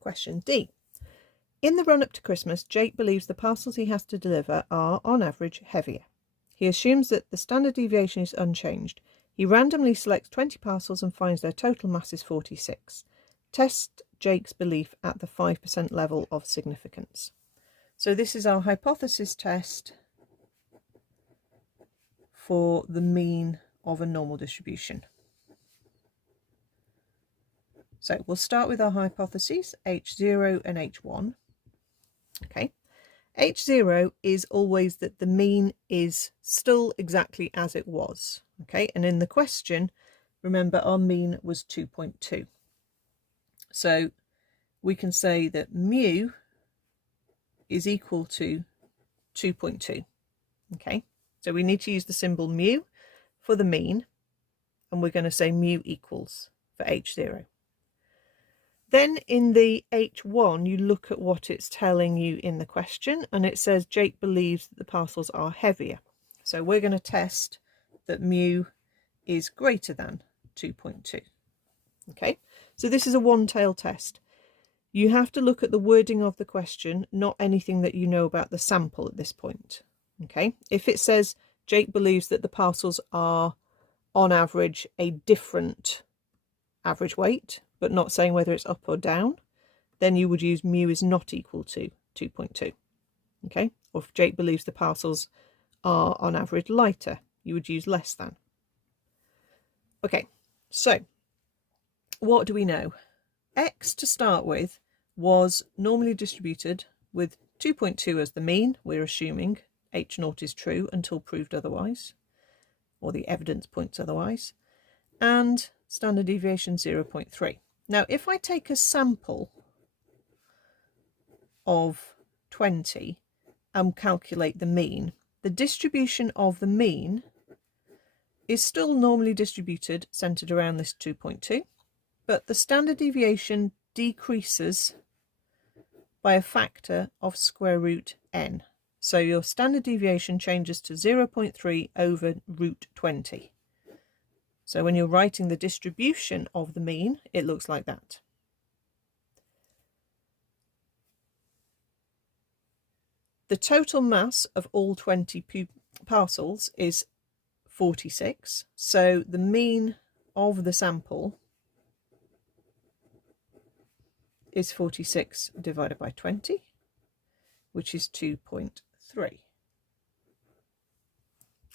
Question D. In the run-up to Christmas, Jake believes the parcels he has to deliver are, on average, heavier. He assumes that the standard deviation is unchanged. He randomly selects 20 parcels and finds their total mass is 46. Test Jake's belief at the 5% level of significance. So this is our hypothesis test for the mean of a normal distribution. So we'll start with our hypotheses, H0 and H1. Okay, H0 is always that the mean is still exactly as it was. Okay, and in the question, remember our mean was 2.2. So we can say that mu is equal to 2.2. Okay, so we need to use the symbol mu for the mean, and we're going to say mu equals for H0. Then in the H1, you look at what it's telling you in the question, and it says Jake believes that the parcels are heavier. So we're going to test that mu is greater than 2.2. Okay, so this is a one-tailed test. You have to look at the wording of the question, not anything that you know about the sample at this point. Okay, if it says Jake believes that the parcels are on average a different average weight, but not saying whether it's up or down, then you would use mu is not equal to 2.2. Okay, or if Jake believes the parcels are on average lighter, you would use less than. Okay, so what do we know? X to start with was normally distributed with 2.2 as the mean. We're assuming H0 is true until proved otherwise, or the evidence points otherwise, and standard deviation 0.3. Now, if I take a sample of 20 and calculate the mean, the distribution of the mean is still normally distributed, centered around this 2.2, but the standard deviation decreases by a factor of square root n. So your standard deviation changes to 0.3 over root 20. So when you're writing the distribution of the mean, it looks like that. The total mass of all 20 parcels is 46. So the mean of the sample is 46 divided by 20, which is 2.3.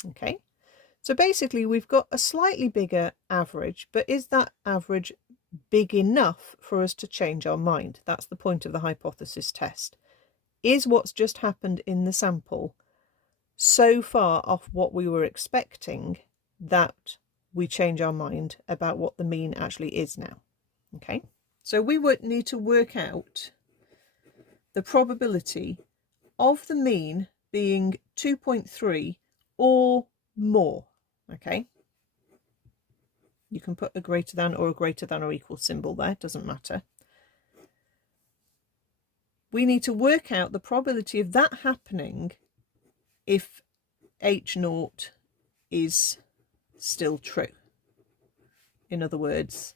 Okay. So basically we've got a slightly bigger average, but is that average big enough for us to change our mind? That's the point of the hypothesis test. Is what's just happened in the sample so far off what we were expecting that we change our mind about what the mean actually is now? Okay, so we would need to work out the probability of the mean being 2.3 or more. Okay, you can put a greater than or equal symbol there, doesn't matter. We need to work out the probability of that happening if H0 is still true. In other words,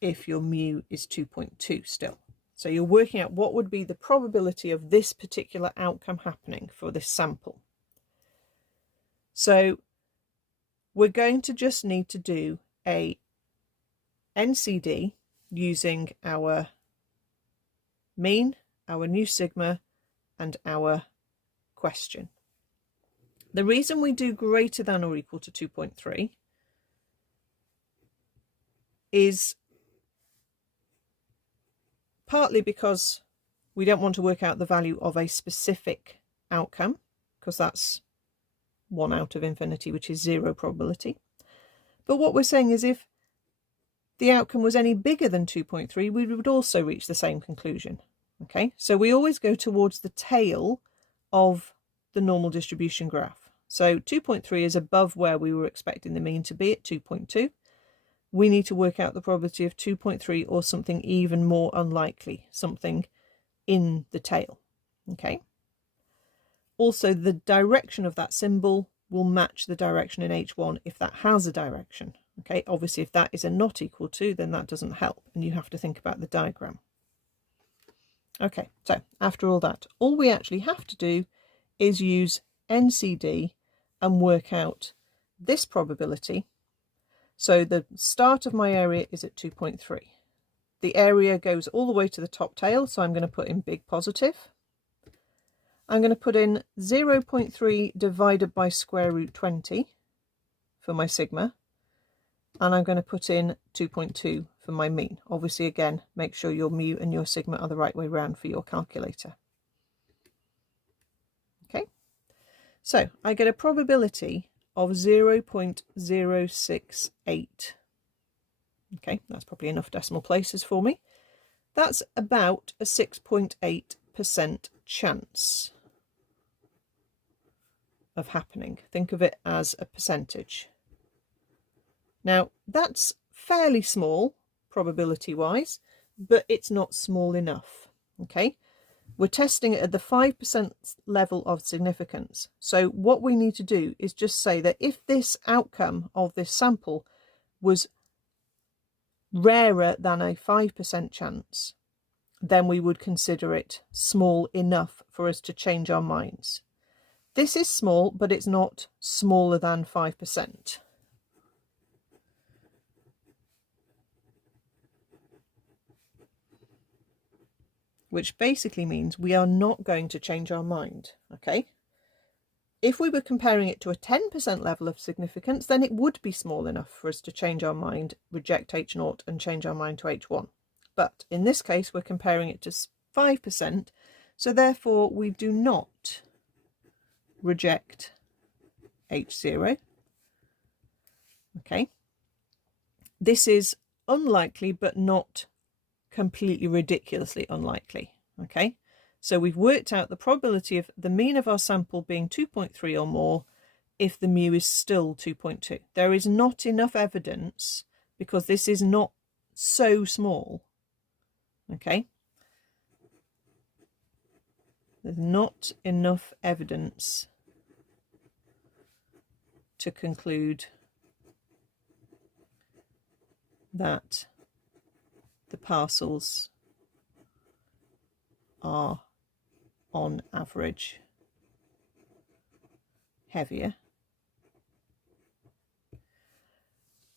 if your mu is 2.2 still. So you're working out what would be the probability of this particular outcome happening for this sample. So we're going to just need to do a NCD using our mean, our new sigma, and our question. The reason we do greater than or equal to 2.3 is partly because we don't want to work out the value of a specific outcome, because that's 1 out of infinity, which is 0 probability. But what we're saying is if the outcome was any bigger than 2.3, we would also reach the same conclusion. Okay, so we always go towards the tail of the normal distribution graph. So 2.3 is above where we were expecting the mean to be at 2.2. We need to work out the probability of 2.3 or something even more unlikely, something in the tail. Okay. Also, the direction of that symbol will match the direction in H1 if that has a direction. Okay, obviously if that is a not equal to, then that doesn't help, and you have to think about the diagram. Okay, so after all that, all we actually have to do is use NCD and work out this probability. So the start of my area is at 2.3. The area goes all the way to the top tail, so I'm going to put in big positive. I'm going to put in 0.3 divided by square root 20 for my sigma, and I'm going to put in 2.2 for my mean. Obviously, again, make sure your mu and your sigma are the right way around for your calculator. Okay, so I get a probability of 0.068. Okay, that's probably enough decimal places for me. That's about a 6.8% chance of happening. Think of it as a percentage. Now, that's fairly small probability wise, but it's not small enough. Okay, we're testing it at the 5% level of significance. So what we need to do is just say that if this outcome of this sample was rarer than a 5% chance, then we would consider it small enough for us to change our minds. This is small, but it's not smaller than 5%. Which basically means we are not going to change our mind, okay? If we were comparing it to a 10% level of significance, then it would be small enough for us to change our mind, reject H0 and change our mind to H1. But in this case, we're comparing it to 5%, so therefore we do not reject H0. Okay. This is unlikely, but not completely ridiculously unlikely. Okay. So we've worked out the probability of the mean of our sample being 2.3 or more if the mu is still 2.2. There is not enough evidence, because this is not so small. Okay. There's not enough evidence to conclude that the parcels are on average heavier.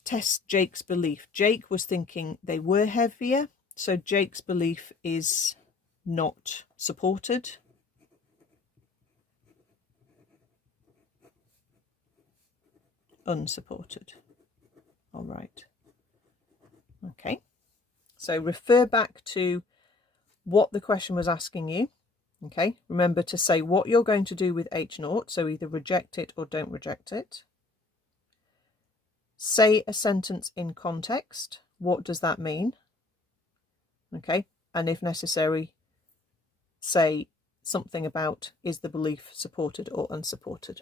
Test Jake's belief. Jake was thinking they were heavier, so Jake's belief is not supported. Unsupported. All right. Okay. So refer back to what the question was asking you. Okay, remember to say what you're going to do with H0, so either reject it or don't reject it. Say a sentence in context. What does that mean? Okay, and if necessary, say something about, is the belief supported or unsupported?